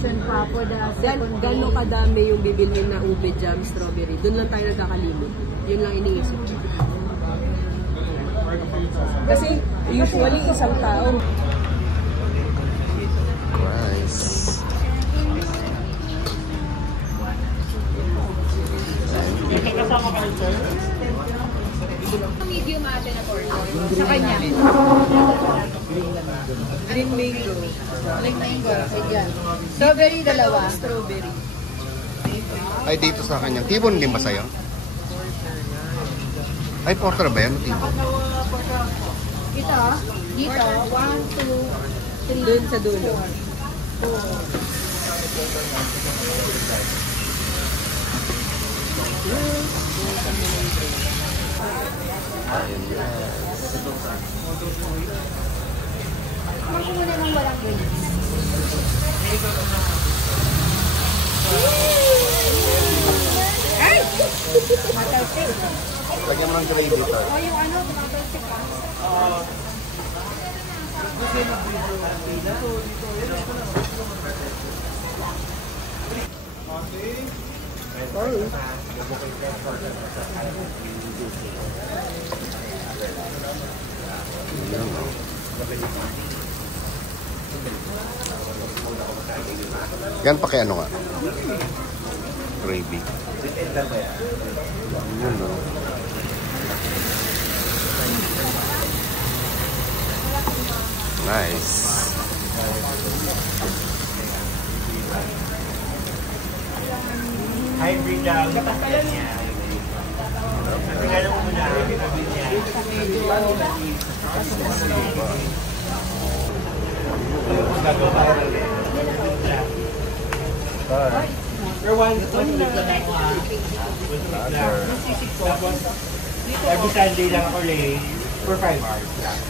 option pa for the second day. Gano'ng kadami yung bibilhin na ube jam, strawberry? Doon lang tayo nagkakalimot. Yun lang iniisip ko. Kasi usually isang tao. Rice. Medium ate na portion. Sa kanya. Green mango. Green mango. Ayan. Strawberry dalawa. Strawberry. Ay, dito sa kanyang. Tibon din ba sa'yo? Ay, porter ba yan? Tibon. Ito. Dito. 1, 2, 3. Doon sa dulo. 4. Marko muna ng walang drinks. Ay! Matalsik. Lagyan mo ng gravy dito. O yung ano, matalsik ka. Yan pa kay ano nga? Gravy. Yan o. Nice. Hybrid lang. Kapag niya. Regalo mo na. Hybrid niya. For one week lang ako ha. Tapos, every Sunday lang ako late for 5 hours lang.